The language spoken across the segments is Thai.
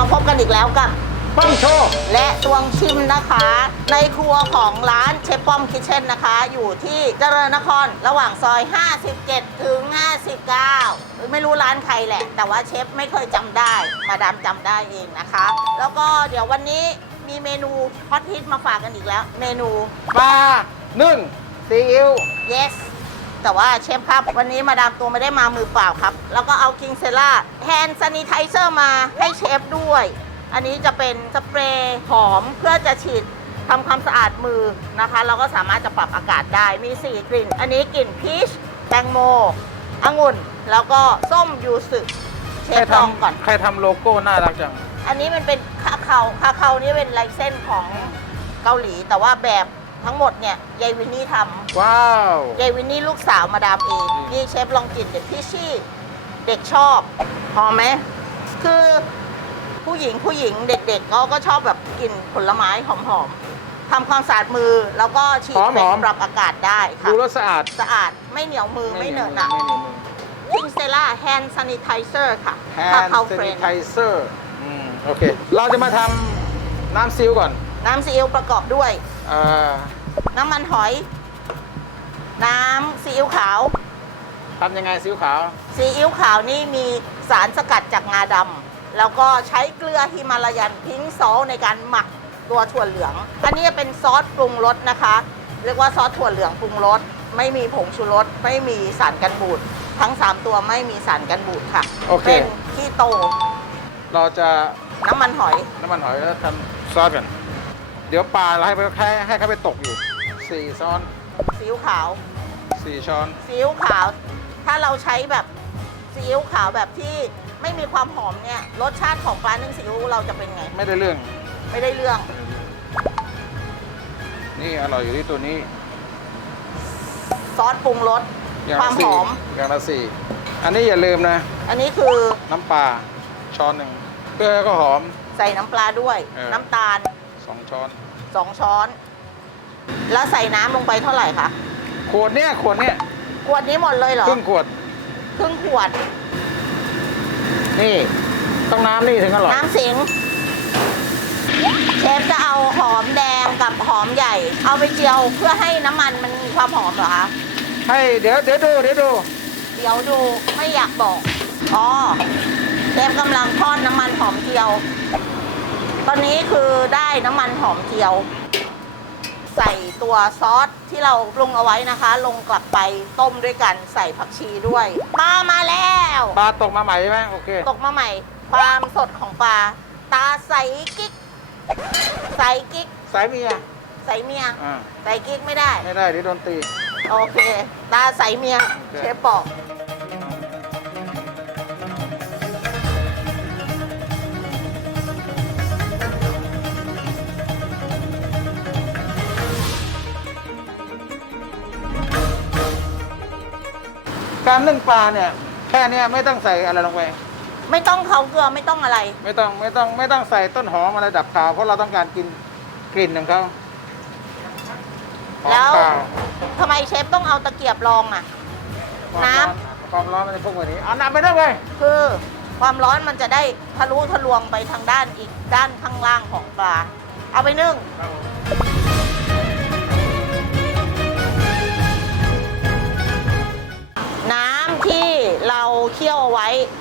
มาพบกันอีกแล้วกับป้อมโชว์ และตวงชิมนะคะ ในครัวของร้านเชฟป้อมคิทเช่นนะคะ อยู่ที่เจริญนครระหว่างซอย 57 ถึง 59 ไม่รู้ร้านใครแหละ แต่ว่าเชฟไม่เคยจำได้ มาดามจำได้เองนะคะ แล้วก็เดี๋ยววันนี้มีเมนูฮอตฮิตมาฝากกันอีกแล้ว เมนู ปลานึ่งซีอิ๊ว yes แต่ว่าเชฟครับวันนี้มาดามตัวไม่ได้มามือเปล่าครับ แล้วก็เอาคิงเซล่าแฮนด์ซ n นิไทเซอร์มาให้เชฟด้วย อันนี้จะเป็นสเปรย์หอมเพื่อจะฉีดทำความสะอาดมือนะคะ เราก็สามารถจะปรับอากาศได้มี 4 กลิ่น อันนี้กลิ่นพีชแตงโมองุ่น แล้วก็ส้มยูสึเชใครฟลองก่อนทำใครทำโลโก้น่ารักจัง อันนี้มันเป็นคาเขาคาเขานี่เป็นลายเส้นของเกาหลีแต่ว่าแบบ ทั้งหมดเนี่ยยายวินนี่ทำว้าวยายวินนี่ลูกสาวมาดามเองอืมนี่เชฟลองกินเด็กพี่ชี่เด็กชอบหอมไหมคือผู้หญิงผู้หญิงเด็กๆเขาก็ชอบแบบกินผลไม้หอมๆทำความสะอาดมือแล้วก็ฉีดเป็นปรับอากาศได้ค่ะดูรสสะอาดสะอาดไม่เหนียวมือไม่เหนอะหนะ ไม่เหนียวมือคิงเซล่าแฮนด์ซ n นิไทเซอร์ค่ะแฮถ้านเขาด์เซเฟรนินไทเซอร์อืมโอเค เราจะมาทำน้ำซิลก่อน น้ำซีอิ๊วประกอบด้วยเอ่อน้ำมันหอย น้ำซีอิ๊วขาว ทำยังไงซิลขาว ซีอิ๊วขาวนี่มีสารสกัดจากงาดำแล้วก็ใช้เกลือฮิมาลายันพิงซอลในการหมักตัวถั่วเหลือง อันนี้เป็นซอสปรุงรสนะคะ เรียกว่าซอสถั่วเหลืองปรุงรส ไม่มีผงชูรส ไม่มีสารกันบูด ทั้ง 3 ตัวไม่มีสารกันบูดค่ะโอเคเป็นคีโต เราจะน้ำมันหอย น้ำมันหอยแล้วทำซอสกัน เดี๋ยวปลาเราให้ไปให้ให้เขาไปตกอยู่สี่ช้อนซีอิ๊วขาวสี่ช้อนซีอิ๊วขาว ถ้าเราใช้แบบซีอิ๊วขาวแบบที่ไม่มีความหอมเนี่ยรสชาติของปลานึ่งซีอิ๊วเราจะเป็นไง ไม่ได้เรื่อง ไม่ได้เรื่อง นี่อร่อยอยู่ที่ตัวนี้ซอสปรุงรสอย่างความละหสี่อม อย่างละสี่อันนี้อย่าลืมนะ อันนี้คือน้ำปลาช้อนหนึ่งเกลือก็หอม ใส่น้ำปลาด้วย เออ น้ำตาล สองช้อน2ช้อน แล้วใส่น้ำลงไปเท่าไหร่คะ ขวดเนี้ยขวดเนี้ยขวดนี้หมดเลยเหรอ ครึ่งขวด ครึ่งขวด นี่ ต้องน้ำนี่ถึงอร่อย น้ำสิง เชฟจะเอาหอมแดงกับหอมใหญ่ เอาไปเจียวเพื่อให้น้ำมันมันมีความหอมเหรอคะ ให้เดี๋ยวเดี๋ยวดูเดี๋ยวดู เดี๋ยวดูไม่อยากบอก อ๋อเชฟกำลังทอดน้ำมันหอมเจียว ตอนนี้คือได้น้ำมันหอมเจียว ใส่ตัวซอสที่เราปรุงเอาไว้นะคะ ลงกลับไปต้มด้วยกันใส่ผักชีด้วยปลามาแล้ว ปลาตกมาใหม่ใช่ไหมโอเค ตกมาใหม่ ความสดของปลา ตาใสกิ๊ก ใสกิ๊ก สายเมียใสเมีย อ่าใสกิ๊กไม่ได้ ไม่ได้เดี๋ยวโดนตี โอเค ตาใสเมีย โอเค เชฟบอก การนึ่งปลาเนี่ยแค่เนี้ยไม่ต้องใส่อะไรลงไป ไม่ต้องเขาเกลือไม่ต้องอะไร ไม่ต้องไม่ต้องไม่ต้องใส่ต้นหอมอะไรดับขาวเพราะเราต้องการกินกลิ่นของเขาหอมแล้วขาวทำไมเชฟต้องเอาตะเกียบรองอะความน้ร้อนความร้อนมันจะพุ่งกว่านี้เอาน้ำไปได้ไหมคือความร้อนมันจะได้ทะลุทะลวงไปทางด้านอีกด้านข้างล่างของปลา เอาไปนึ่งน้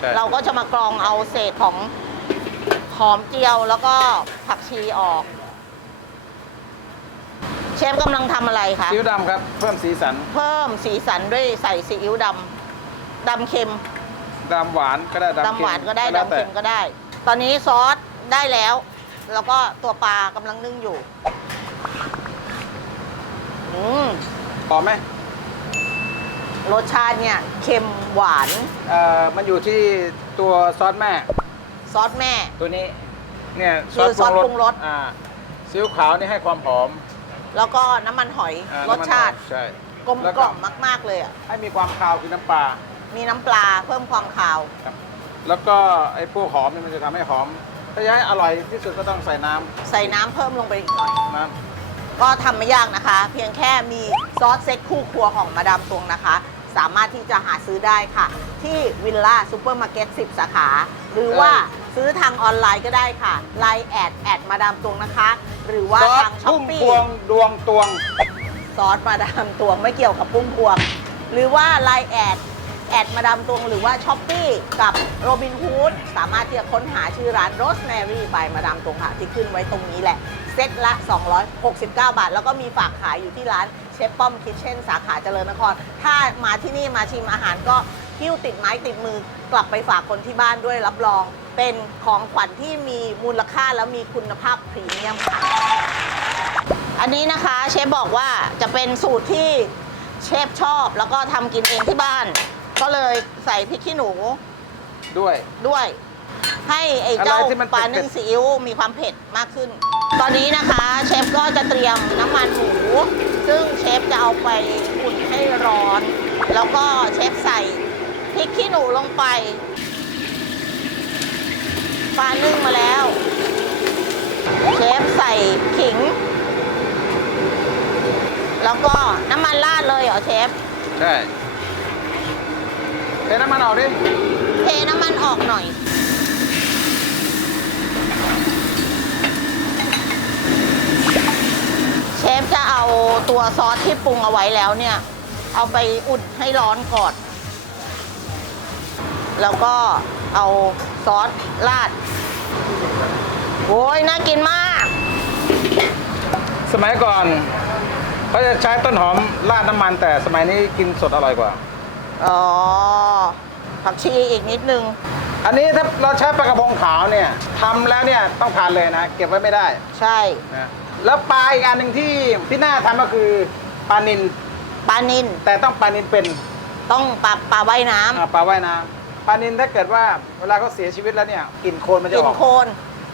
เอาไว้เราก็จะมากรองเอาเศษของหอมเจียวแล้วก็ผักชีออก เชฟกำลังทำอะไรคะ ซีอิ๊วดำครับ เพิ่มสีสันเพิ่มสีสันด้วยใส่ซีอิ๊วดำดำเค็มดำหวานก็ได้ดำหวานก็ได้แล้วดำแต่เค็มก็ได้ ตอนนี้ซอสได้แล้ว แล้วก็ตัวปลากำลังนึ่งอยู่ อืม หอมไหม รสชาติเนี่ยเค็มหวาน เอ่อมันอยู่ที่ตัวซอสแม่ ซอสแม่ ตัวนี้เนี่ยคือซอสปรุงรส อ่าซีอิ๊วขาวนี่ให้ความหอมแล้วก็น้ำมันหอยอ่ารสชาติ น้ำมันหอยใช่กลมแล้วกล่อมมาก ๆ เลยอะ ให้มีความคาวคือน้ำปลามีน้ำปลาเพิ่มความคาว ครับ แล้วก็ไอ้พวกหอมนี่มันจะทำให้หอม ถ้าจะให้อร่อยที่สุดก็ต้องใส่น้ำใส่น้ำเพิ่มลงไปอีกหน่อย น้ก็ทำไม่ยากนะคะ เพียงแค่มีซอสเซ็ตคู่ครัวของมาดามตวงนะคะ สามารถที่จะหาซื้อได้ค่ะ ที่วิลล่าซูเปอร์มาร์เก็ต10 สาขา หรือว่าซื้อทางออนไลน์ก็ได้ค่ะไลน์แอดแอดมาดามตวงนะคะ หรือว่าซอสทางช้อปพุ่มปี้พวงดวงตวง ซอสมาดามตวงไม่เกี่ยวกับปุ้มพวง หรือว่าไลน์แอดแอดมาดามตวงหรือว่าช้อปปี้กับโรบินฮูดสามารถที่จะค้นหาชื่อร้านโรสแมรี่บายมาดามตวงค่ะที่ขึ้นไว้ตรงนี้แหละ เซตละ 269 บาท แล้วก็มีฝากขายอยู่ที่ร้านเช ฟป้อมคิทเช่นสาขาเจริญนคร ถ้ามาที่นี่มาชิมอาหารก็หิ้วติดไม้ติดมือกลับไปฝากคนที่บ้านด้วยรับรอง เป็นของขวัญที่มีมูลค่าแล้วมีคุณภาพพรีเมียมค่ะอันนี้นะคะเชฟบอกว่าจะเป็นสูตรที่เชฟชอบแล้วก็ทำกินเองที่บ้าน ก็เลยใส่พริกขี้หนู ด้วย ด้วย ให้ไอ้เจ้าอะไรที่มันปลาเผ็ดๆนึ่งซีอิ๊วมีความเผ็ดมากขึ้น ตอนนี้นะคะ เชฟก็จะเตรียมน้ำมันหมูซึ่งเช ฟจะเอาไปอุ่นให้ร้อน แล้วก็เชฟใส่พริกขี้หนูลงไปปลานึ่งมาแล้ว เชฟใส่ขิง แล้วก็น้ำมันราดเลยเหรอเชฟ ใช่เทน้ำมันออกดิ เทน้ำมันออกหน่อย เชฟจะเอา ตัวซอสที่ปรุงเอาไว้แล้วเนี่ย เอาไปอุ่นให้ร้อนก่อน แล้วก็เอาซอสราด โอ้ยน่ากินมาก สมัยก่อนเขาจะใช้ต้นหอมราดน้ำมัน แต่สมัยนี้กินสดอร่อยกว่า อ๋อ ผักชีอีกนิดนึง อันนี้ถ้าเราใช้ปลากระพงขาวเนี่ยทำแล้วเนี่ยต้องทานเลยนะเก็บไว้ไม่ได้ใช่ นะแล้วปลาอีกอันหนึ่งที่ที่น่าทำก็คือปลานินปลานินแต่ต้องปลานินเป็นต้องปลาปลาว่ายน้ำอ่าปลาว่ายน้ำปลานินถ้าเกิดว่าเวลาเขาเสียชีวิตแล้วเนี่ยกลิ่นโคลนมันจะกินออกโคน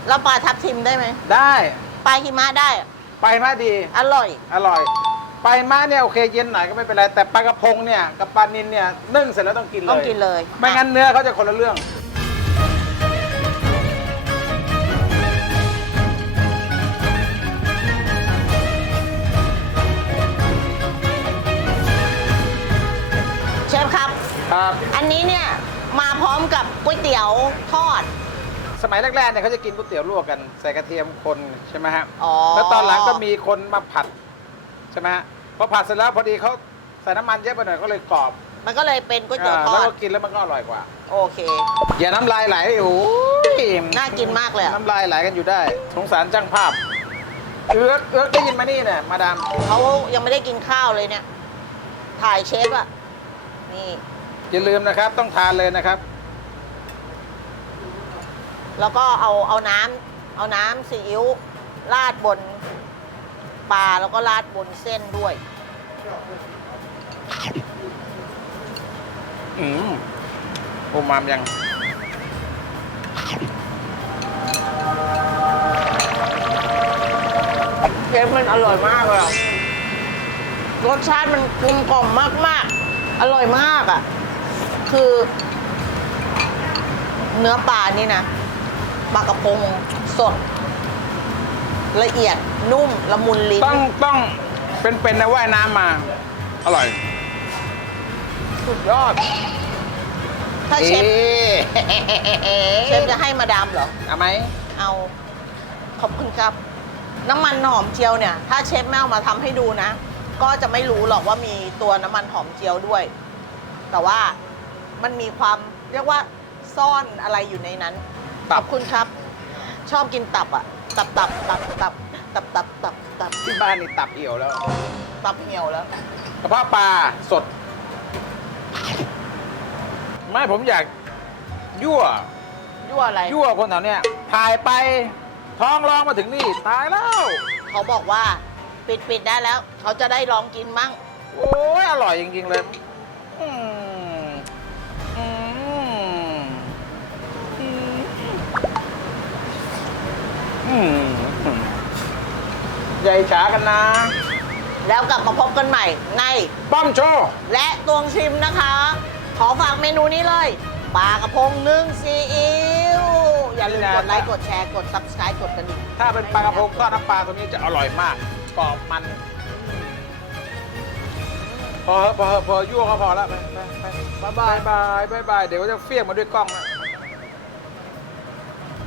แล้วปลาทับทิมได้ไหมได้ปลาหิมะได้ ไปมาดี อร่อย อร่อยปลามาเนี่ยโอเคเย็นหน่อยก็ไม่เป็นไร แต่ปลากระพงเนี่ยกับปลานินเนี่ยนึ่งเสร็จแล้วต้องกินเลยต้องกินเลย ไม่งั้นเนื้อเขาจะคนละเรื่อง นนี้เนี่ยมาพร้อมกับก๋วยเตี๋ยวทอด สมัยแรกๆเนี่ยเขาจะกินก๋วยเตี๋ยวลวกกันใส่กระเทียมคนใช่ไหมฮะอ๋อ แล้วตอนหลังก็มีคนมาผัดใช่ไหมฮะพอผัดเสร็จแล้วพอดีเขาใส่น้ำมันเยอะไปหน่อยก็เลยกรอบมันก็เลยเป็นก๋วยเตี๋ยวอ่าทแล้วอดก็กินแล้วมันก็อร่อยกว่า โอเค อย่าน้ำลายไหลโอ้ยน่ากินมากเลยอะ น้ำลายไหลกันอยู่ได้ สงสารจ้างภาพ เอื้อกเอื้อกได้ยินไหมานี่เนี่ยมาดามเขายังไม่ได้กินข้าวเลยเนี่ย ถ่ายเชฟอะนี่ อย่าลืมนะครับต้องทานเลยนะครับ แล้วก็เอาเอาน้ำเอาน้ำซีอิ๊วราดบนปลาแล้วก็ราดบนเส้นด้วย อืมโอมามยังเชฟมันอร่อยมากเลยอะรสชาติมันกลมกล่อมมากๆ อร่อยมากอะ คือ เนื้อปลานี่นะปลากระพงสด ละเอียดนุ่มละมุนลิ้นต้องต้องเป็นๆนะว่ายน้ำมา อร่อย สุดยอด ถ้าเชฟเอ๊ะเชฟจะให้มาดามเหรอ เอาไหม เอา ขอบคุณครับ น้ำมันหอมเจียวเนี่ย ถ้าเชฟไม่เอามาทำให้ดูนะ ก็จะไม่รู้หรอกว่ามีตัวน้ำมันหอมเจียวด้วย แต่ว่า มันมีความเรียกว่าซ่อนอะไรอยู่ในนั้น ขตัอบบคุณครับ ชอบกินตับอะ ตับตับตับตับตับตับตับตับที่บ้านนี่ตับเอี่ยวแล้วตับเหี่ยวแล้ว กระเพาะปลาสด ไม่ผมอยาก ยั่ว ยั่วอะไร ยั่วคนแถวเนี้ยถ่ายไปท้องร้องมาถึงนี่ ตายแล้ว เขาบอกว่าปิดปิดได้แล้ว เขาจะได้ลองกินมั่ง โอ้ยอร่อยจริง ๆ เลยอืมอืมอืมอืม ใหญ่ฉากันนะ แล้วกลับมาพบกันใหม่ในป้อมโชว์และตวงชิมนะคะ ขอฝากเมนูนี้เลยปลากระพงนึ่งซีอิ๊วอย่าลืมกดไลค์กดแชร์กด subscribe กดกระดิ่งถ้าเป็นปลากระพงทอดน้ำปลาตัวนี้จะอร่อยมากกรอบมัน พอพอพอยั่วก็พอแล้วไปไปไปบายบายบายบายเดี๋ยวก็จะเฟี้ยงมาด้วยกล้องนะ